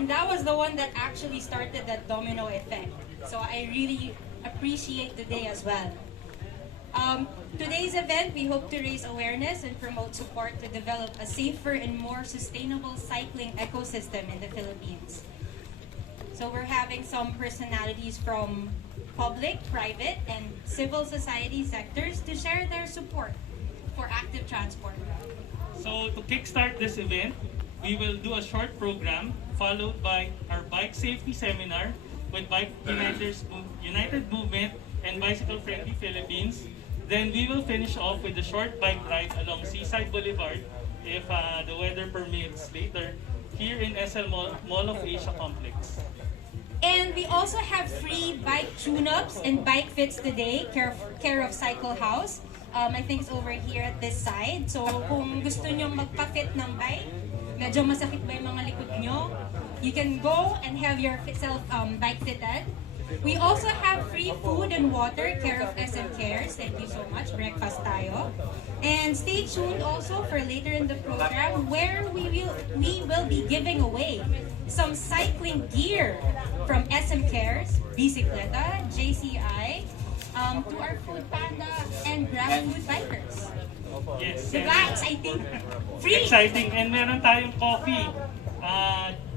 And that was the one that actually started that domino effect. So I really appreciate today as well. Today's event, we hope to raise awareness and promote support to develop a safer and more sustainable cycling ecosystem in the Philippines. So we're having some personalities from public, private, and civil society sectors to share their support for active transport. So to kickstart this event, we will do a short program followed by our bike safety seminar with Bike United Movement and Bicycle Friendly Philippines. Then we will finish off with a short bike ride along Seaside Boulevard if the weather permits later here in SL Mall of Asia Complex. And we also have free bike tune-ups and bike fits today, care of Cycle House. I think it's over here at this side. So kung gusto nyo magpa-fit ng bike, medyo masakit ba yung mga likod nyo, you can go and have your bike fitted. We also have free food and water, care of SM Cares. Thank you so much. Breakfast tayo. And stay tuned also for later in the program where we will be giving away some cycling gear from SM Cares, Bicicleta, JCI, to our Food Panda and Grab Food Bikers. Yes. The bags, I think, free. Exciting. And meron tayong coffee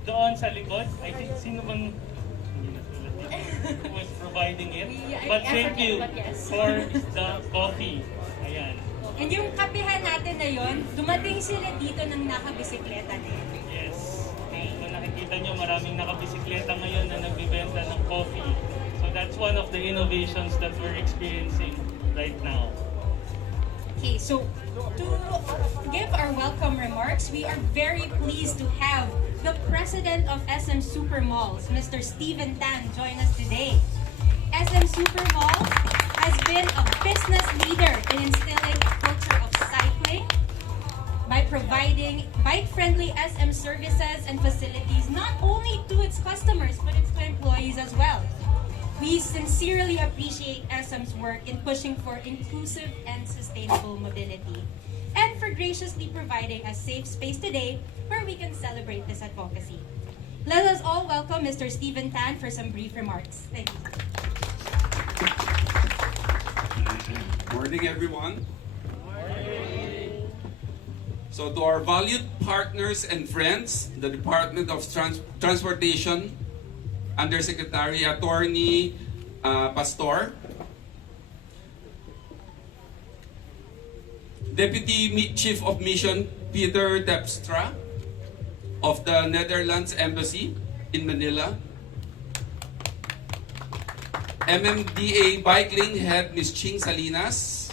doon sa likod. I think, sino bang was providing it? But thank you for the coffee. Ayan. And yung kapihan natin na yun, dumating sila dito ng nakabisikleta din. Yes. Kung nakikita nyo, maraming nakabisikleta ngayon na nagbibenta ng coffee. So that's one of the innovations that we're experiencing right now. Okay, so to give our welcome remarks, we are very pleased to have the president of SM Supermalls, Mr. Steven Tan, join us today. SM Supermalls has been a business leader in instilling a culture of cycling by providing bike-friendly SM services and facilities not only to its customers but its employees as well. We sincerely appreciate SM's work in pushing for inclusive and sustainable mobility and for graciously providing a safe space today where we can celebrate this advocacy. Let us all welcome Mr. Steven Tan for some brief remarks. Thank you. Morning, everyone. So to our valued partners and friends, the Department of Transportation, Undersecretary Attorney Pastor, Deputy Chief of Mission Peter Terkstra of the Netherlands Embassy in Manila, MMDA Bike Lane Head Ms. Ching Salinas,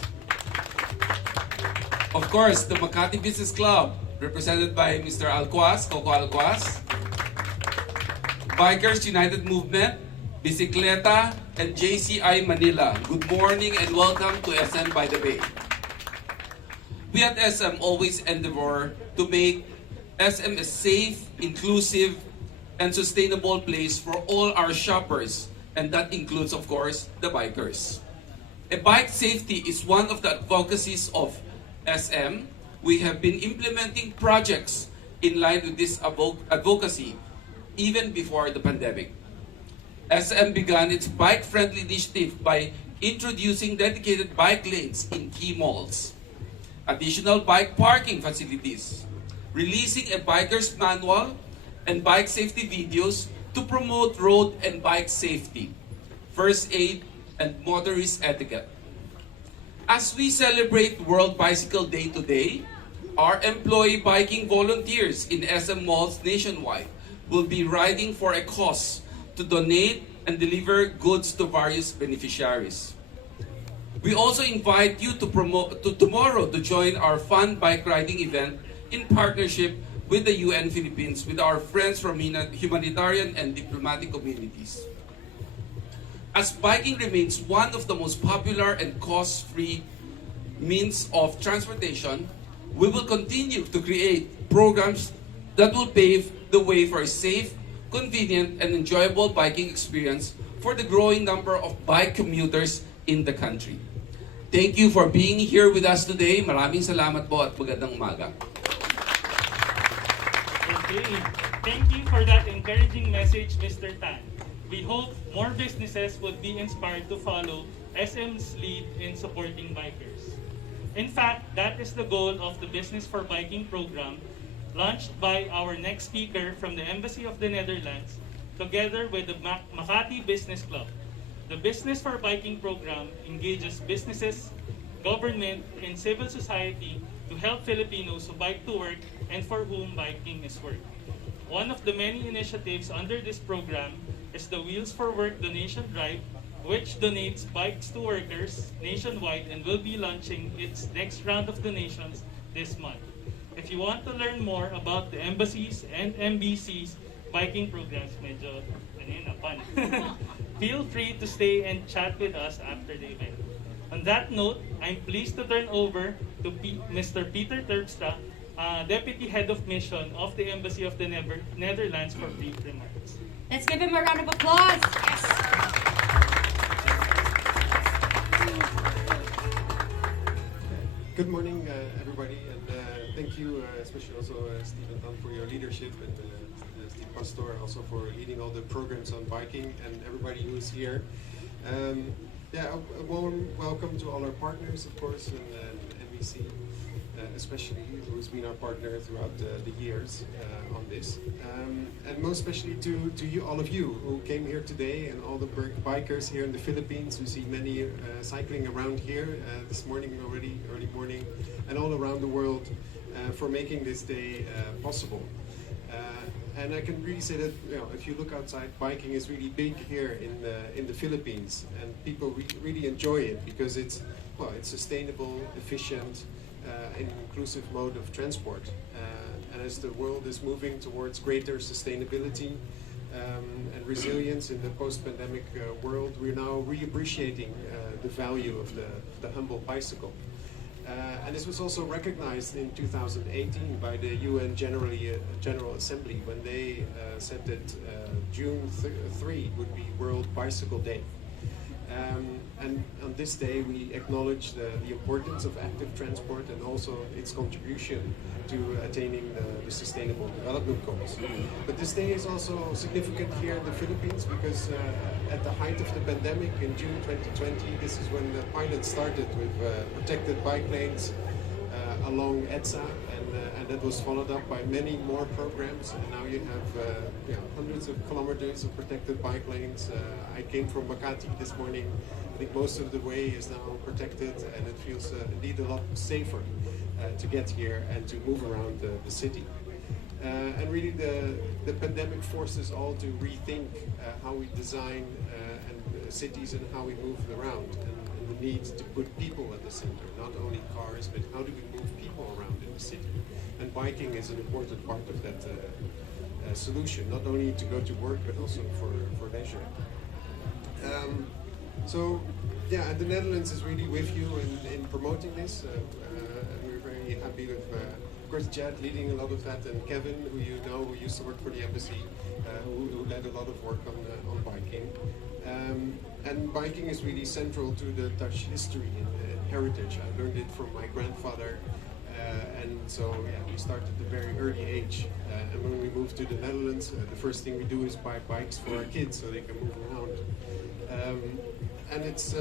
of course the Makati Business Club represented by Mr. Alquaz, Coco Alquaz, Bikers United Movement, Bicicleta, and JCI Manila. Good morning and welcome to SM by the Bay. We at SM always endeavor to make SM a safe, inclusive, and sustainable place for all our shoppers, and that includes, of course, the bikers. A bike safety is one of the advocacies of SM. We have been implementing projects in line with this advocacy even before the pandemic. SM began its bike-friendly initiative by introducing dedicated bike lanes in key malls, additional bike parking facilities, releasing a biker's manual and bike safety videos to promote road and bike safety, first aid, and motorist etiquette. As we celebrate World Bicycle Day today, our employee biking volunteers in SM malls nationwide will be riding for a cause to donate and deliver goods to various beneficiaries. We also invite you to tomorrow to join our fun bike riding event in partnership with the UN Philippines with our friends from humanitarian and diplomatic communities. As biking remains one of the most popular and cost-free means of transportation, we will continue to create programs that will pave the way for a safe, convenient, and enjoyable biking experience for the growing number of bike commuters in the country. Thank you for being here with us today. Maraming salamat po at magandang umaga. Okay. Thank you for that encouraging message, Mr. Tan. We hope more businesses would be inspired to follow SM's lead in supporting bikers. In fact, that is the goal of the Business for Biking program launched by our next speaker from the Embassy of the Netherlands together with the Makati Business Club. The Business for Biking program engages businesses, government, and civil society to help Filipinos who bike to work and for whom biking is work. One of the many initiatives under this program is the Wheels for Work donation drive, which donates bikes to workers nationwide and will be launching its next round of donations this month. If you want to learn more about the embassies and MBC's biking programs, medyo pan. Feel free to stay and chat with us after the event. On that note, I'm pleased to turn over to Mr. Peter Terkstra, Deputy Head of Mission of the Embassy of the Netherlands for brief remarks. Let's give him a round of applause. Yes. Good morning, everybody, and thank you, especially also Stephen Tan for your leadership, and Steve Pastor also for leading all the programs on biking, and everybody who is here. A warm welcome to all our partners, of course, and NBC, especially, who's been our partner throughout the years on this, and most especially to you, all of you who came here today, and all the bikers here in the Philippines. We see many cycling around here this morning already, early morning, and all around the world for making this day possible. And I can really say that, you know, if you look outside, biking is really big here in the Philippines, and people really enjoy it because it's sustainable, efficient, and inclusive mode of transport. And as the world is moving towards greater sustainability and resilience in the post-pandemic world, we're now reappreciating the value of the humble bicycle. And this was also recognized in 2018 by the UN General Assembly when they said that June 3 would be World Bicycle Day. And on this day we acknowledge the importance of active transport and also its contribution to attaining the Sustainable Development Goals. But this day is also significant here in the Philippines because at the height of the pandemic in June 2020, this is when the pilot started with protected bike lanes along EDSA, and that was followed up by many more programs, and now you have hundreds of kilometers of protected bike lanes. I came from Makati this morning. I think most of the way is now protected, and it feels indeed a lot safer to get here and to move around the city. And really the pandemic forced us all to rethink how we design cities and how we move around, and the need to put people at the center, not only cars, but how do we move people around in the city. And biking is an important part of that solution, not only to go to work, but also for leisure. The Netherlands is really with you in promoting this. And we're very happy with, of course, Jed leading a lot of that, and Kevin, who you know, who used to work for the embassy, who led a lot of work on biking. And biking is really central to the Dutch history and heritage. I learned it from my grandfather. And so, we started at a very early age. And when we moved to the Netherlands, the first thing we do is buy bikes for our kids so they can move around. And it's,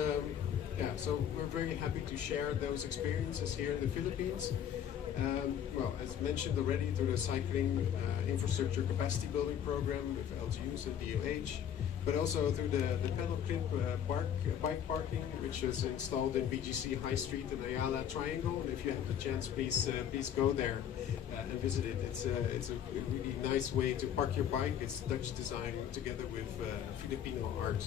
so we're very happy to share those experiences here in the Philippines. As mentioned already, through the cycling infrastructure capacity building program with LGUs and DOH, but also through the pedal clip bike parking, which is installed in BGC High Street and Ayala Triangle. And if you have the chance, please go there and visit it. It's a really nice way to park your bike. It's Dutch design together with Filipino art.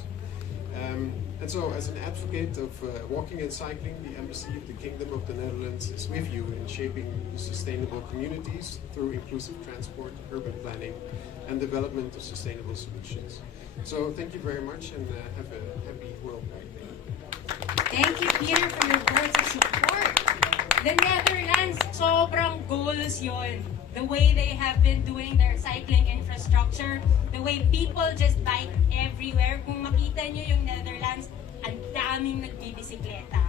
And so, as an advocate of walking and cycling, the Embassy of the Kingdom of the Netherlands is with you in shaping sustainable communities through inclusive transport, urban planning, and development of sustainable solutions. So, thank you very much, and have a happy World Bike Day. Thank you, Peter, for your words of support. The Netherlands, sobrang goals yon. The way they have been doing their cycling infrastructure, the way people just bike everywhere. Kung makita nyo yung Netherlands, ang daming nagbibisikleta.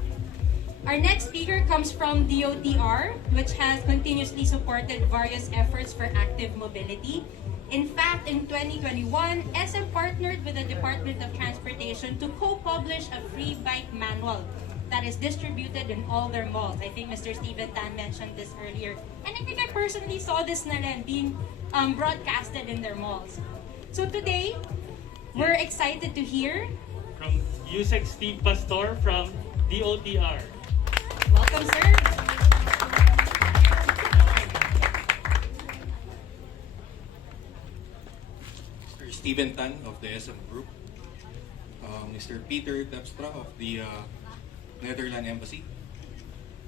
Our next speaker comes from DOTR, which has continuously supported various efforts for active mobility. In fact, in 2021, SM partnered with the Department of Transportation to co-publish a free bike manual that is distributed in all their malls. I think Mr. Steven Tan mentioned this earlier. And I think I personally saw this na rin being broadcasted in their malls. So today, we're excited to hear From USEC Steve Pastor from DOTR. welcome, sir. Mr. Steven Tan of the SM Group, Mr. Peter Terkstra of the Netherlands Embassy,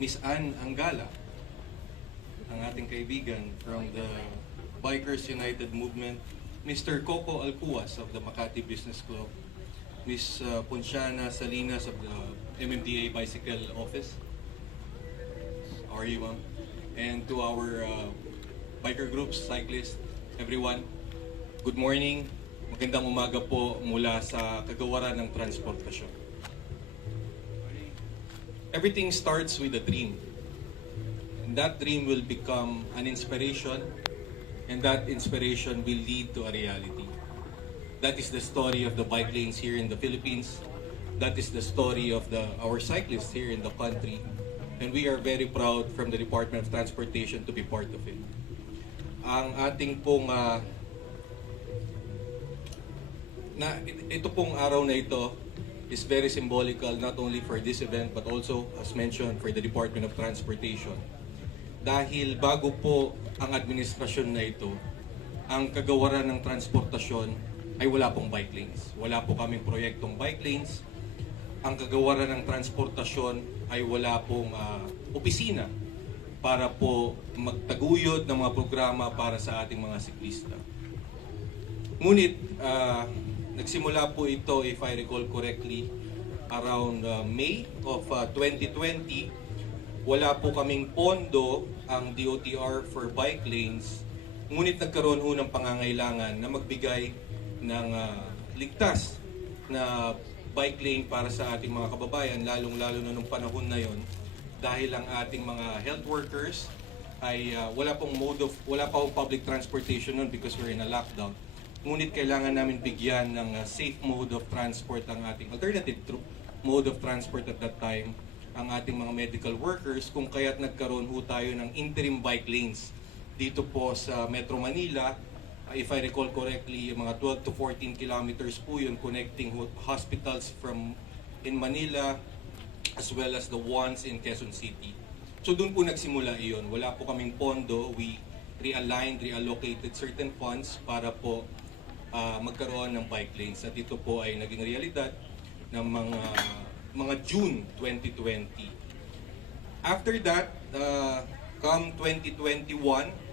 Miss Ann Angala, ang ating kaibigan from the Bikers United Movement, Mr. Coco Alcuas of the Makati Business Club, Miss Ponciana Salinas of the MMDA Bicycle Office. How are you, ma'am? And to our biker groups, cyclists, everyone, good morning. Magandang umaga po mula sa kagawaran ng transportasyon. Everything starts with a dream. And that dream will become an inspiration, and that inspiration will lead to a reality. That is the story of the bike lanes here in the Philippines. That is the story of our cyclists here in the country. And we are very proud from the Department of Transportation to be part of it. Ang ating pong ito pong araw na ito is very symbolical not only for this event but also, as mentioned, for the Department of Transportation. Dahil bago po ang administrasyon na ito, ang kagawaran ng transportasyon ay wala pong bike lanes. Wala po kaming proyektong bike lanes. Ang kagawaran ng transportasyon ay wala pong opisina para po magtaguyod ng mga programa para sa ating mga siklista. Ngunit, nagsimula po ito, if I recall correctly, around May of 2020. Wala po kaming pondo ang DOTR for bike lanes. Ngunit nagkaroon ho ng pangangailangan na magbigay ng ligtas na bike lane para sa ating mga kababayan, lalong-lalo na nung panahon na yon, dahil ang ating mga health workers ay wala pa pong public transportation nun because we're in a lockdown. Ngunit kailangan namin bigyan ng safe mode of transport ang ating alternative mode of transport at that time, ang ating mga medical workers, kung kaya't nagkaroon ho tayo ng interim bike lanes dito po sa Metro Manila. If I recall correctly, mga 12 to 14 kilometers po yun, connecting hospitals in Manila as well as the ones in Quezon City. So doon po nagsimula iyon. Wala po kaming pondo. We reallocated certain funds para po magkaroon ng bike lanes. At ito po ay naging realidad ng mga June 2020. After that, come 2021,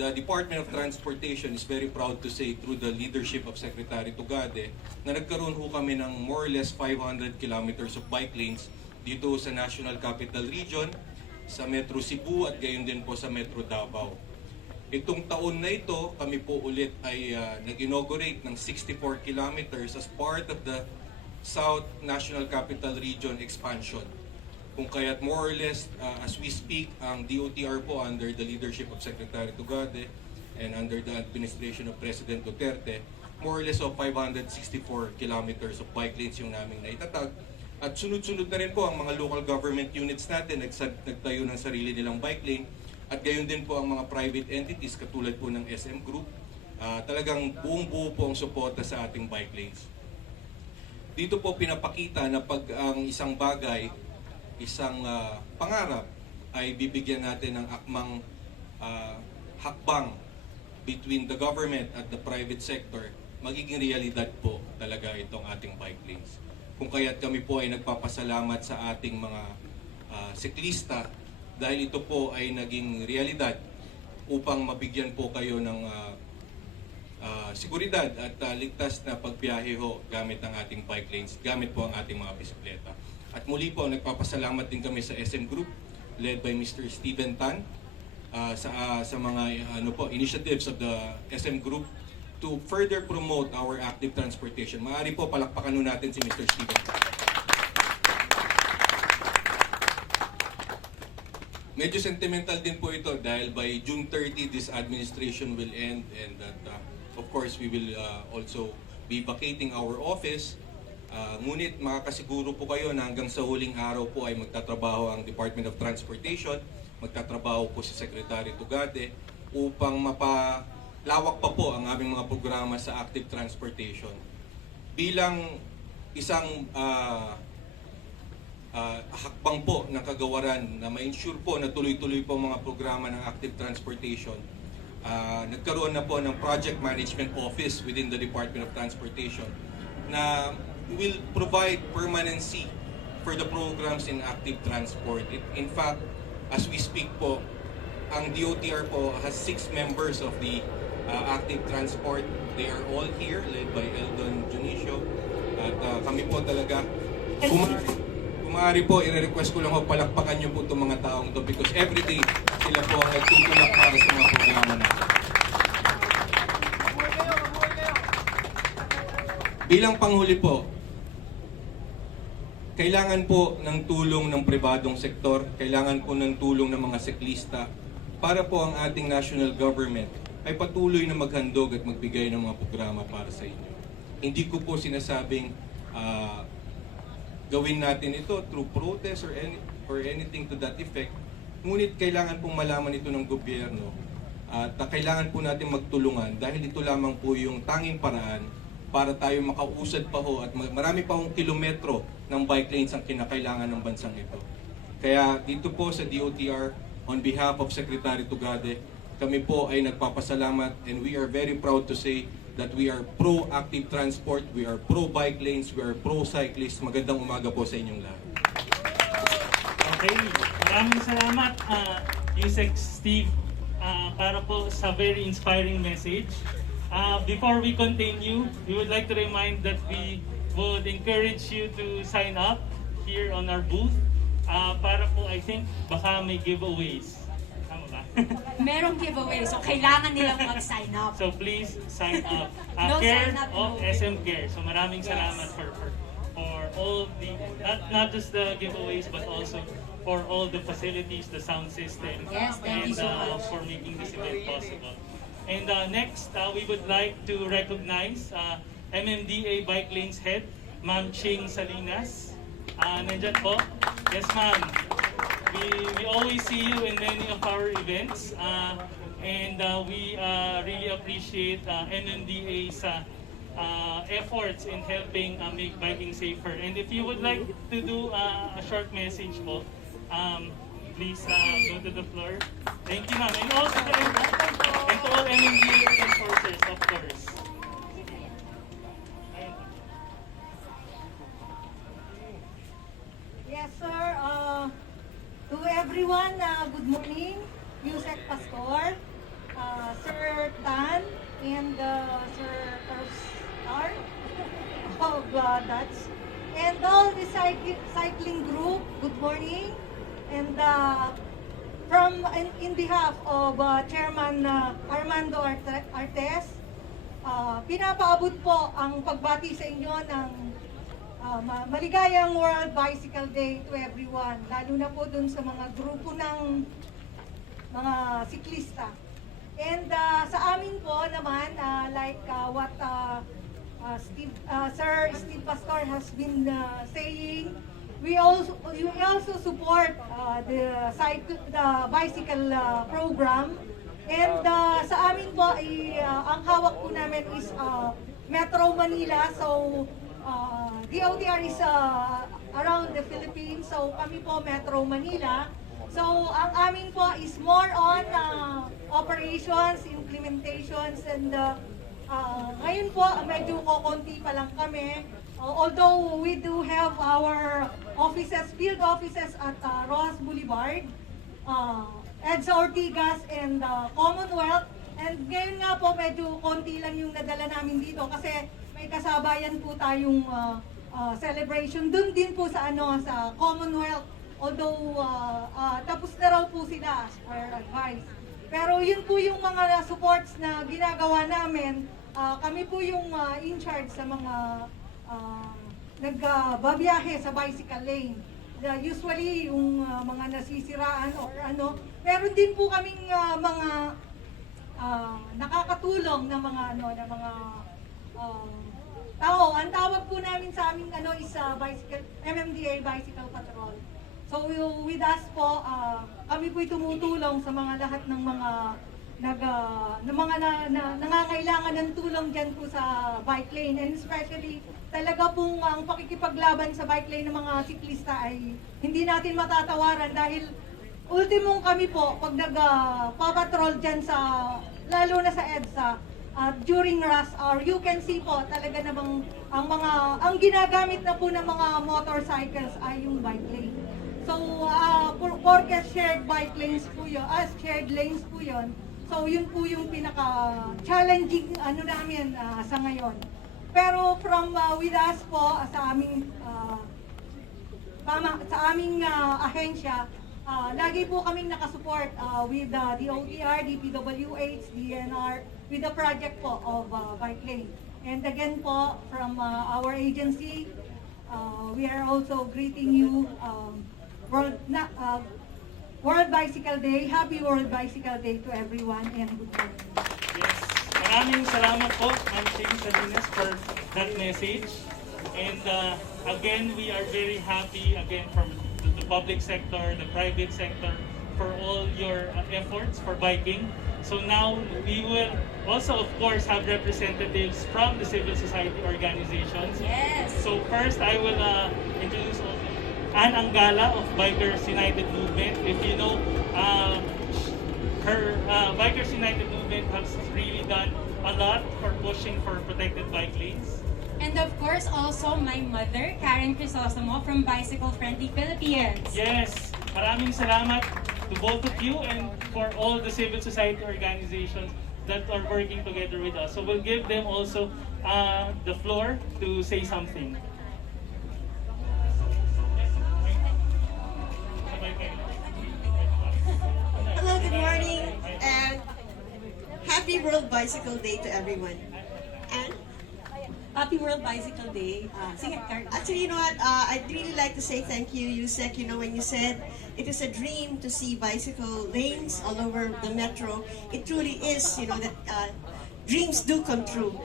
the Department of Transportation is very proud to say through the leadership of Secretary Tugade na nagkaroon ho kami ng more or less 500 kilometers of bike lanes dito sa National Capital Region, sa Metro Cebu at gayon din po sa Metro Davao. Itong taon na ito, kami po ulit ay nag-inaugurate ng 64 kilometers as part of the South National Capital Region expansion. Kung kaya't more or less, as we speak, ang DOTR po under the leadership of Secretary Tugade and under the administration of President Duterte, more or less of 564 kilometers of bike lanes yung naming naitatag. At sunod-sunod na rin po ang mga local government units natin nagtayo ng sarili nilang bike lane. At gayon din po ang mga private entities katulad po ng SM Group. Talagang buong-buo po ang suporta sa ating bike lanes. Dito po pinapakita na pag ang isang bagay, isang pangarap ay bibigyan natin ng akmang hakbang between the government at the private sector, magiging realidad po talaga itong ating bike lanes. Kung kaya't kami po ay nagpapasalamat sa ating mga siklista dahil ito po ay naging realidad upang mabigyan po kayo ng seguridad at ligtas na pagbiyahe ho gamit ang ating bike lanes, gamit po ang ating mga bisikleta. At muli po, nagpapasalamat din kami sa SM Group led by Mr. Steven Tan sa mga initiatives of the SM Group to further promote our active transportation. Maaari po palakpakan nun natin si Mr. Steven Tan. Medyo sentimental din po ito dahil by June 30 this administration will end and that of course, we will also be vacating our office. Ngunit makakasiguro po kayo na hanggang sa huling araw po ay magtatrabaho ang Department of Transportation, magtatrabaho po si Secretary Tugade upang mapalawak pa po ang aming mga programa sa active transportation. Bilang isang hakbang po ng kagawaran na ma-ensure po na tuloy-tuloy po mga programa ng active transportation, nagkaroon na po ng Project Management Office within the Department of Transportation na will provide permanency for the programs in active transport. In fact, as we speak po, ang DOTR po has 6 members of the active transport. They are all here, led by Eldon Junicio. At kami po talaga, kung maaari po, i-request ko lang po, palakpakan niyo po itong mga taong to because every day sila po nagtutulak para sa mga programa natin. Bilang panghuli po, kailangan po ng tulong ng pribadong sektor, kailangan po ng tulong ng mga siklista para po ang ating national government ay patuloy na maghandog at magbigay ng mga programa para sa inyo. Hindi ko po sinasabing gawin natin ito through protest or anything to that effect. Ngunit kailangan pong malaman ito ng gobyerno at kailangan po natin magtulungan dahil ito lamang po yung tanging paraan para tayo makausad pa ho at marami pa hong kilometro ng bike lanes ang kinakailangan ng bansang ito. Kaya dito po sa DOTR, on behalf of Secretary Tugade, kami po ay nagpapasalamat and we are very proud to say that we are pro-active transport, we are pro-bike lanes, we are pro-cyclists. Magandang umaga po sa inyong lahat. Okay, maraming salamat, Yusek Steve, para po sa very inspiring message. Before we continue, we would like to remind that we would encourage you to sign up here on our booth para po, I think, baka may giveaways. Tama ba? Merong giveaway, so kailangan nilang mag-sign up. So please sign up. No Care sign up, of no. SM Care. So maraming Yes. salamat for all the, not just the giveaways, but also for all the facilities, the sound system, Yes, thank you and so much. for making this event possible. And next, we would like to recognize MMDA Bike Lanes Head, Ma'am Ching Salinas. Nandyan po. Yes, ma'am. We always see you in many of our events. And we really appreciate MMDA's efforts in helping make biking safer. And if you would like to do a short message po, please go to the floor. Thank you, ma'am. And also to all MMDA enforcers, of course. Yes, sir. To everyone, good morning. Yusek Pastor, Sir Tan, and Sir Terkstra of Dutch. And all the cycling group, good morning. And in behalf of Chairman Armando Artes, pinapaabot po ang pagbati sa inyo ng maligayang World Bicycle Day to everyone, lalo na po dun sa mga grupo ng mga siklista. And sa amin po naman, like what Sir Steve Pastor has been saying, we also support the bicycle program. And sa amin po, ang hawak po namin is Metro Manila. So, DOTR is around the Philippines. So, kami po Metro Manila. So, ang amin po is more on operations, implementations, and ngayon po, medyo kokonti pa lang kami. Although we do have our offices, field offices at Rojas Boulevard, EDSA Ortigas, and Commonwealth. And ngayon nga po, medyo konti lang yung nadala namin dito kasi may kasabayan po tayong celebration. Doon din po sa sa Commonwealth. Although tapos na raw po sila, our advice. Pero yun po yung mga supports na ginagawa namin. Kami po yung in charge sa mga nagbabiyahe sa bicycle lane. Usually yung mga nasisiraan or meron din po kaming mga nakakatulong ng mga uh, tao. Ang tawag po namin sa aming is bicycle, MMDA Bicycle Patrol. So with us po, kami po'y tumutulong sa mga lahat ng mga nangangailangan ng tulong dyan po sa bike lane, and especially talaga pong ang pakikipaglaban sa bike lane ng mga siklista ay hindi natin matatawaran dahil ultimong kami po pag nagpapatrol dyan sa, lalo na sa EDSA, during rush hour, you can see po talaga namang ang ginagamit na po ng mga motorcycles ay yung bike lane. So, porket shared bike lanes po yun, shared lanes po yun, so yun po yung pinaka-challenging namin sa ngayon. Pero from with us po sa aming ahensya, lagi po kaming nakasupport with the OTR, DPWH, DNR, with the project po of bike lane. And again po, from our agency, we are also greeting you World Bicycle Day. Happy World Bicycle Day to everyone, and good morning. Yes. Maraming salamat po, Ma'am Shane Salinas, for that message. And again, we are very happy again from the public sector, the private sector, for all your efforts for biking. So now we will also, of course, have representatives from the civil society organizations. Yes. So first, I will introduce also Ann Angala of Bikers United Movement. If you know, her Bikers United Movement has really done a lot for pushing for protected bike lanes. And of course, also my mother, Karen Crisostomo from Bicycle Friendly Philippines. Yes, maraming salamat to both of you and for all the civil society organizations that are working together with us. So we'll give them also the floor to say something. Hello, good morning, and happy World Bicycle Day to everyone. And Happy World Bicycle Day. Sige, Karen. actually, you know what? I'd really like to say thank you, Yusek. You know, when you said it is a dream to see bicycle lanes all over the metro, it truly is. You know that dreams do come true.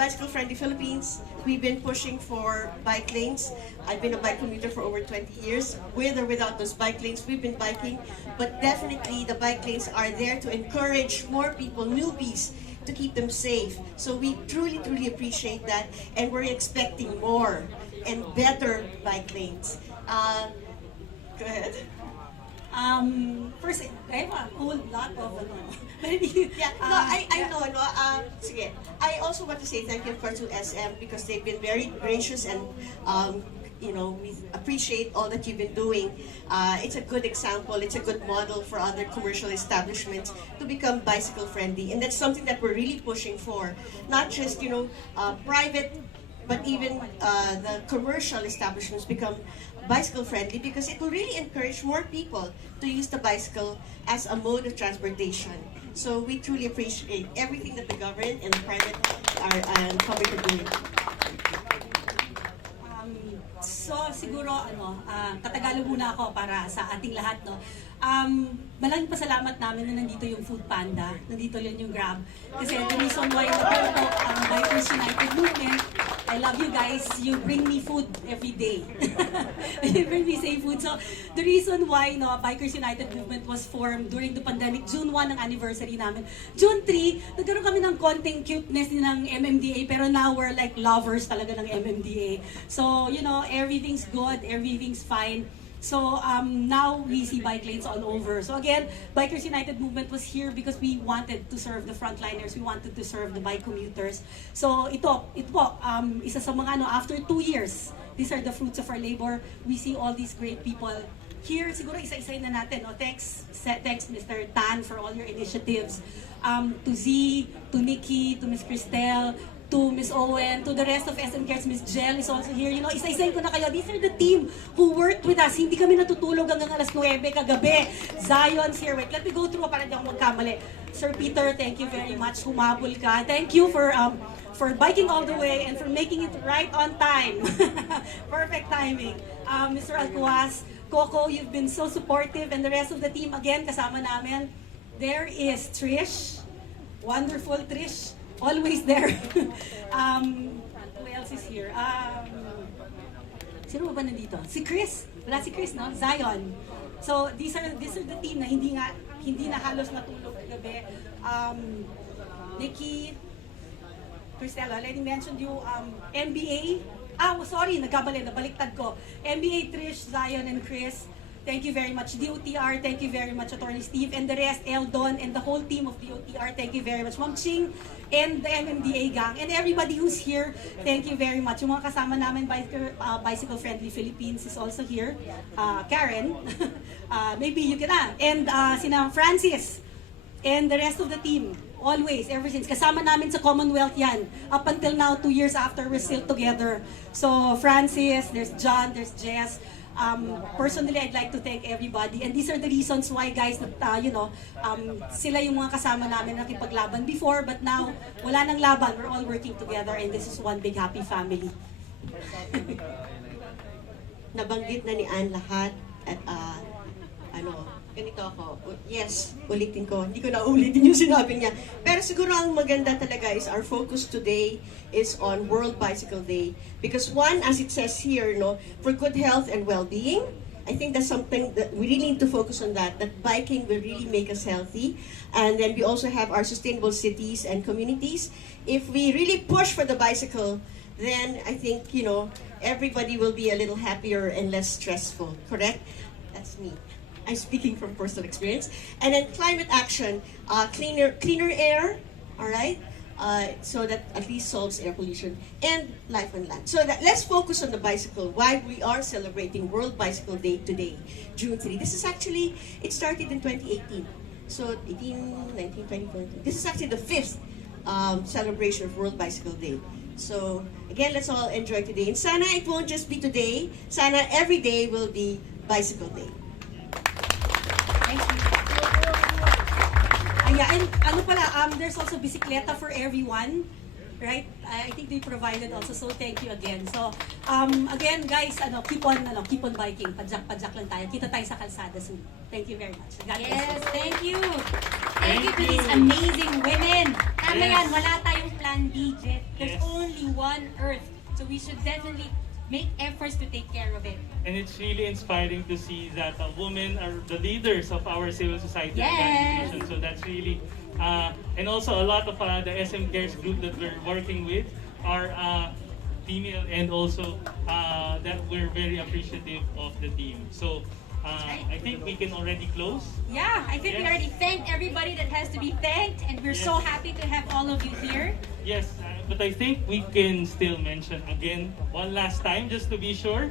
Bicycle Friendly Philippines, we've been pushing for bike lanes. I've been a bike commuter for over 20 years. With or without those bike lanes, we've been biking. But definitely, the bike lanes are there to encourage more people, newbies, to keep them safe. So we truly, truly appreciate that, and we're expecting more and better bike lanes. Go ahead. First, I have a whole lot of Yeah, no, I know, no, sige. I also want to say thank you, of course, to SM because they've been very gracious and, you know, we appreciate all that you've been doing. It's a good example, it's a good model for other commercial establishments to become bicycle friendly, and that's something that we're really pushing for. Not just, you know, private, but even the commercial establishments become bicycle friendly because it will really encourage more people to use the bicycle as a mode of transportation. So we truly appreciate everything that the government and the private and public are doing. So siguro tatagalo muna ako para sa ating lahat, no. Malaking pasalamat namin na nandito yung Food Panda, nandito yun yung Grab. Kasi the reason why nandito ang Bikers United Movement, I love you guys, you bring me food every day. You bring me safe food. So the reason why Bikers United Movement was formed during the pandemic, June 1 ang anniversary namin. June 3, nagkaroon kami ng konting cuteness ng MMDA, pero now we're like lovers talaga ng MMDA. So, you know, everything's good, everything's fine. So now we see bike lanes all over. So again, Bikers United Movement was here because we wanted to serve the frontliners. We wanted to serve the bike commuters. So ito po, isa sa mga after 2 years, these are the fruits of our labor. We see all these great people here. Siguro isa-isayin na natin. Thanks Mr. Tan for all your initiatives. To Z, to Nikki, to Miss Cristel, to Miss Owen, to the rest of SM Cares, Miss Jel is also here. You know, isa-isayin ko na kayo. These are the team who worked with us. Hindi kami natutulog hanggang alas 9 kagabi. Zion's here. Wait, let me go through para di ako magkamali. Sir Peter, thank you very much. Humabol ka. Thank you for biking all the way and for making it right on time. Perfect timing. Mr. Alcuaz, Coco, you've been so supportive, and the rest of the team, again, kasama namin. There is Trish. wonderful Trish, always there. Who else is here? Sino ba nandito? Si Chris. Wala si Chris, no? Zion. So, these are the team na hindi na halos natulog kagabi. Nikki, Cristela, I already mentioned you, NBA. Sorry, nabaliktad ko. NBA, Trish, Zion, and Chris. Thank you very much. DOTR, thank you very much, Attorney Steve, and the rest, Eldon, and the whole team of DOTR, thank you very much. Ma'am Ching, and the MMDA gang, and everybody who's here, thank you very much. Yung mga kasama namin, Bicycle Friendly Philippines is also here. Karen, maybe you can, and sina Francis, and the rest of the team. Always, ever since. Kasama namin sa Commonwealth yan. Up until now, 2 years after, we're still together. So, Francis, there's John, there's Jess. Personally, I'd like to thank everybody. And these are the reasons why, guys, that, sila yung mga kasama namin na nakipaglaban before, but now, wala nang laban. We're all working together, and this is one big happy family. Nabanggit na ni Ann lahat at ganito ako. Yes, ulitin ko. Hindi ko na ulitin yung sinabi niya. Pero siguro ang maganda talaga is our focus today is on World Bicycle Day. Because one, as it says here, for good health and well-being, I think that's something that we really need to focus on that biking will really make us healthy. And then we also have our sustainable cities and communities. If we really push for the bicycle, then I think, everybody will be a little happier and less stressful, correct? That's me. I'm speaking from personal experience. And then climate action, cleaner air, all right? So that at least solves air pollution and life on land. So let's focus on the bicycle. Why we are celebrating World Bicycle Day today, June 3. This is actually, it started in 2018. So 18, 19, 20, 20. This is actually the 5th celebration of World Bicycle Day. So again, let's all enjoy today. And sana it won't just be today. Sana every day will be Bicycle Day. Thank you. And there's also bisikleta for everyone, right? I think they provided also, so thank you again. So, again, guys, keep on biking. Padjak lang tayo. Kita tayo sa kalsada soon. Thank you very much. Yes, thank you. Thank you to these amazing women. Tama yan, wala tayong plan B, Jet. There's only one Earth. So we should definitely make efforts to take care of it. And it's really inspiring to see that women are the leaders of our civil society Yes. organization. So that's really, and also a lot of the SM Cares group that we're working with are female, and also that we're very appreciative of the team. So I think we can already close. Yeah, I think we already thanked everybody that has to be thanked, and we're so happy to have all of you here. Yes, but I think we can still mention again one last time just to be sure